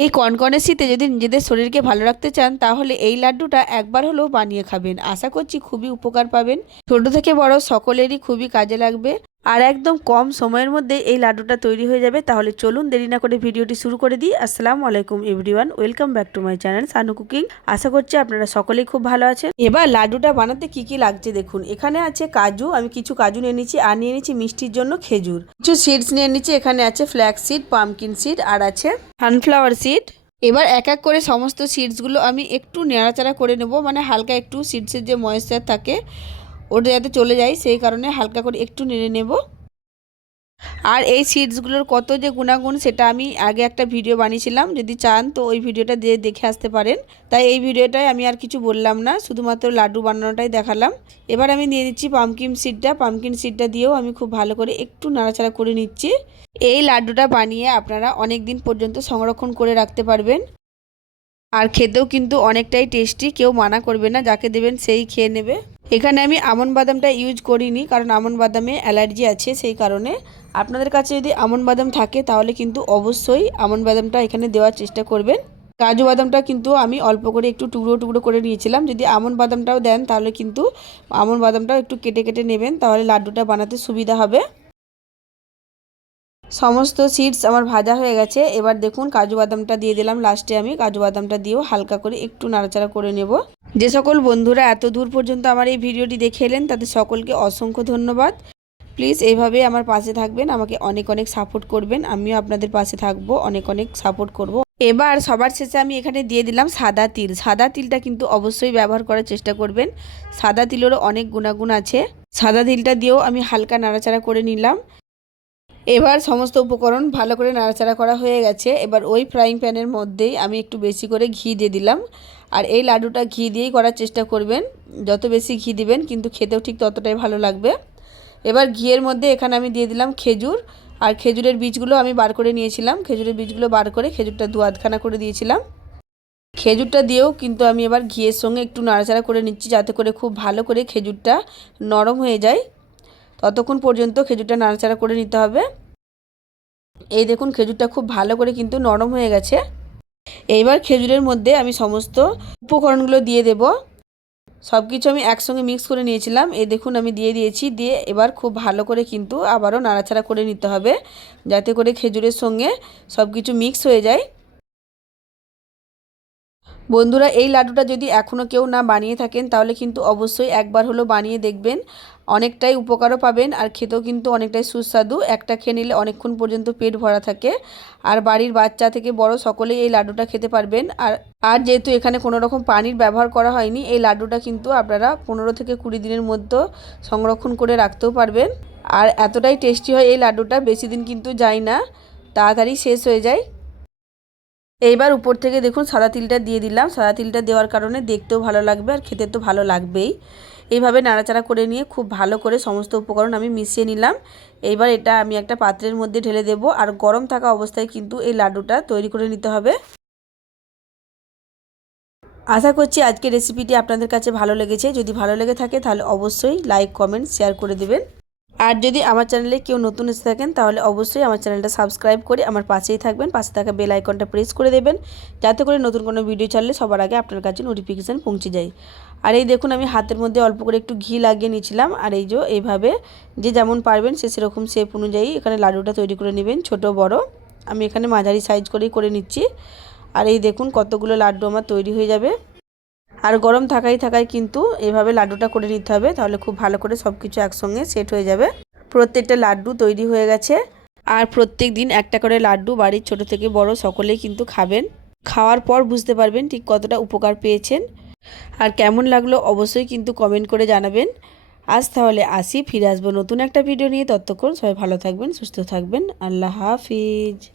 এই কনকনে শীতে যদি নিজেদের শরীরকে ভালো রাখতে চান তাহলে এই লাড্ডুটা একবার হলেও বানিয়ে খাবেন। আশা করছি খুবই উপকার পাবেন। ছোট থেকে বড় সকলেরই খুবই কাজে লাগবে। আর একদম কম সময়ের মধ্যে এই লাড্ডুটা তৈরি হয়ে যাবে। তাহলে চলুন দেরি না করে ভিডিওটি শুরু করে দিই। আসসালামু আলাইকুম everyone, welcome back to my channel Sanu cooking. আশা করছি আপনারা সকলেই খুব ভালো আছেন। এবার লাড্ডুটা বানাতে কি কি লাগছে দেখুন। এখানে আছে কাজু, আমি কিছু কাজু নিয়ে নিচ্ছি, আর নিয়ে নিচ্ছি মিষ্টির জন্য খেজুর। কিছু সিডস নিয়ে নিচ্ছি, এখানে আছে ফ্ল্যাক্স সিড, পামকিন সিড, আর আছে সানফ্লাওয়ার সিড। এবার এক এক করে সমস্ত সিডসগুলো আমি একটু নাড়াচাড়া করে নেব, মানে হালকা একটু সিডসের যে ময়েশ্চার থাকে ওটা যাতে চলে যায় সেই কারণে হালকা করে একটু নেড়ে নেব। আর এই সিডসগুলোর কত যে গুণাগুণ সেটা আমি আগে একটা ভিডিও বানিয়েছিলাম, যদি চান তো ওই ভিডিওটা দিয়ে দেখে আসতে পারেন। তাই এই ভিডিওটায় আমি আর কিছু বললাম না, শুধুমাত্র লাড্ডু বানানোটাই দেখালাম। এবার আমি নিয়ে নিচ্ছি পামকিন সিডটা দিয়েও আমি খুব ভালো করে একটু নাড়াচাড়া করে নিচ্ছি। এই লাড্ডুটা বানিয়ে আপনারা অনেক দিন পর্যন্ত সংরক্ষণ করে রাখতে পারবেন, আর খেতেও কিন্তু অনেকটাই টেস্টি। কেউ মানা করবে না, যাকে দেবেন সেই খেয়ে নেবে। এখানে আমি আমন্ড বাদামটা ইউজ করিনি, কারণ আমন্ড বাদামে অ্যালার্জি আছে সেই কারণে। আপনাদের কাছে যদি আমন্ড বাদাম থাকে তাহলে কিন্তু অবশ্যই আমন্ড বাদামটা এখানে দেওয়ার চেষ্টা করবেন। কাজু বাদামটা কিন্তু আমি অল্প করে একটু টুকরো টুকরো করে নিয়েছিলাম। যদি আমন্ড বাদামটাও দেন তাহলে কিন্তু আমন্ড বাদামটাও একটু কেটে কেটে নেবেন, তাহলে লাড্ডুটা বানাতে সুবিধা হবে। সমস্ত সিডস আমার ভাজা হয়ে গেছে। এবার দেখুন কাজু বাদামটা দিয়ে দিলাম লাস্টে। আমি কাজু বাদামটা দিয়েও হালকা করে একটু নাড়াচাড়া করে নেব। যে সকল বন্ধুরা এত দূর পর্যন্ত আমার এই ভিডিওটি দেখে এলেন তাদের সকলকে অসংখ্য ধন্যবাদ। প্লিজ এইভাবে আমার পাশে থাকবেন, আমাকে অনেক অনেক সাপোর্ট করবেন। আমিও আপনাদের পাশে থাকবো, অনেক অনেক সাপোর্ট করব। এবার সবার শেষে আমি এখানে দিয়ে দিলাম সাদা তিল। সাদা তিলটা কিন্তু অবশ্যই ব্যবহার করার চেষ্টা করবেন। সাদা তিলেরও অনেক গুণাগুণ আছে। সাদা তিলটা দিয়েও আমি হালকা নাড়াচাড়া করে নিলাম। এবার সমস্ত উপকরণ ভালো করে নাড়াচাড়া করা হয়ে গেছে। এবার ওই ফ্রাইং প্যানের মধ্যেই আমি একটু বেশি করে ঘি দিয়ে দিলাম। আর এই লাড্ডুটা ঘি দিয়েই করার চেষ্টা করবেন। যত বেশি ঘি দিবেন কিন্তু খেতেও ঠিক ততটাই ভালো লাগবে। এবার ঘিয়ের মধ্যে এখানে আমি দিয়ে দিলাম খেজুর, আর খেজুরের বীজগুলো আমি বার করে নিয়েছিলাম। খেজুরের বীজগুলো বার করে খেজুরটা দু আধখানা করে দিয়েছিলাম। খেজুরটা দিয়েও কিন্তু আমি এবার ঘিয়ের সঙ্গে একটু নাড়াচাড়া করে নিচ্ছি, যাতে করে খুব ভালো করে খেজুরটা নরম হয়ে যায়। ততক্ষণ পর্যন্ত খেজুরটা নাড়াচাড়া করে নিতে হবে। এই দেখুন খেজুরটা খুব ভালো করে কিন্তু নরম হয়ে গেছে। এইবার খেজুরের মধ্যে আমি সমস্ত উপকরণগুলো দিয়ে দেব। সব কিছু আমি একসঙ্গে মিক্স করে নিয়েছিলাম, এই দেখুন আমি দিয়ে দিয়েছি। দিয়ে এবার খুব ভালো করে কিন্তু আবারও নাড়াচাড়া করে নিতে হবে, যাতে করে খেজুরের সঙ্গে সব কিছু মিক্স হয়ে যায়। বন্ধুরা এই লাড্ডুটা যদি এখনও কেউ না বানিয়ে থাকেন তাহলে কিন্তু অবশ্যই একবার হলো বানিয়ে দেখবেন। অনেকটাই উপকারও পাবেন, আর খেতেও কিন্তু অনেকটাই সুস্বাদু। একটা খেয়ে নিলে অনেকক্ষণ পর্যন্ত পেট ভরা থাকে, আর বাড়ির বাচ্চা থেকে বড় সকলেই এই লাড্ডুটা খেতে পারবেন। আর যেহেতু এখানে কোনো রকম পানির ব্যবহার করা হয়নি, এই লাড্ডুটা কিন্তু আপনারা 15 থেকে 20 দিনের মধ্যে সংরক্ষণ করে রাখতেও পারবেন। আর এতটাই টেস্টি হয় এই লাড্ডুটা, বেশি দিন কিন্তু যায় না, তাড়াতাড়ি শেষ হয়ে যায়। এইবার উপর থেকে দেখুন সাদা তিলটা দিয়ে দিলাম। সাদা তিলটা দেওয়ার কারণে দেখতেও ভালো লাগবে, আর খেতে তো ভালো লাগবেই। এইভাবে নাড়াচাড়া করে নিয়ে খুব ভালো করে সমস্ত উপকরণ আমি মিশিয়ে নিলাম। এইবার এটা আমি একটা পাত্রের মধ্যে ঢেলে দেব, আর গরম থাকা অবস্থায় কিন্তু এই লাড্ডুটা তৈরি করে নিতে হবে। আশা করছি আজকের রেসিপিটি আপনাদের কাছে ভালো লেগেছে। যদি ভালো লেগে থাকে তাহলে অবশ্যই লাইক, কমেন্ট, শেয়ার করে দেবেন। আর যদি আমার চ্যানেলে কেউ নতুন এসে থাকেন তাহলে অবশ্যই আমার চ্যানেলটা সাবস্ক্রাইব করে আমার পাশেই থাকবেন। পাশে থাকা বেল আইকনটা প্রেস করে দেবেন, যাতে করে নতুন কোনো ভিডিও ছাড়লে সবার আগে আপনার কাছে নোটিফিকেশান পৌঁছে যায়। আর এই দেখুন আমি হাতের মধ্যে অল্প করে একটু ঘি লাগিয়ে নিয়েছিলাম। আর এই যে এইভাবে যে যেমন পারবেন সে সেরকম শেপ অনুযায়ী এখানে লাড্ডুটা তৈরি করে নেবেন, ছোট বড়। আমি এখানে মাঝারি সাইজ করেই করে নিচ্ছি। আর এই দেখুন কতগুলো লাড্ডু আমার তৈরি হয়ে যাবে। আর গরম থাকায় কিন্তু এভাবে লাড্ডুটা করে নিতে হবে, তাহলে খুব ভালো করে সব কিছু একসঙ্গে সেট হয়ে যাবে। প্রত্যেকটা লাড্ডু তৈরি হয়ে গেছে। আর প্রত্যেক দিন একটা করে লাড্ডু বাড়ির ছোট থেকে বড় সকলেই কিন্তু খাবেন। খাওয়ার পর বুঝতে পারবেন ঠিক কতটা উপকার পেয়েছেন। আর কেমন লাগলো অবশ্যই কিন্তু কমেন্ট করে জানাবেন। আজ তাহলে আসি, ফিরে আসবো নতুন একটা ভিডিও নিয়ে। ততক্ষণ সবাই ভালো থাকবেন, সুস্থ থাকবেন। আল্লাহ হাফিজ।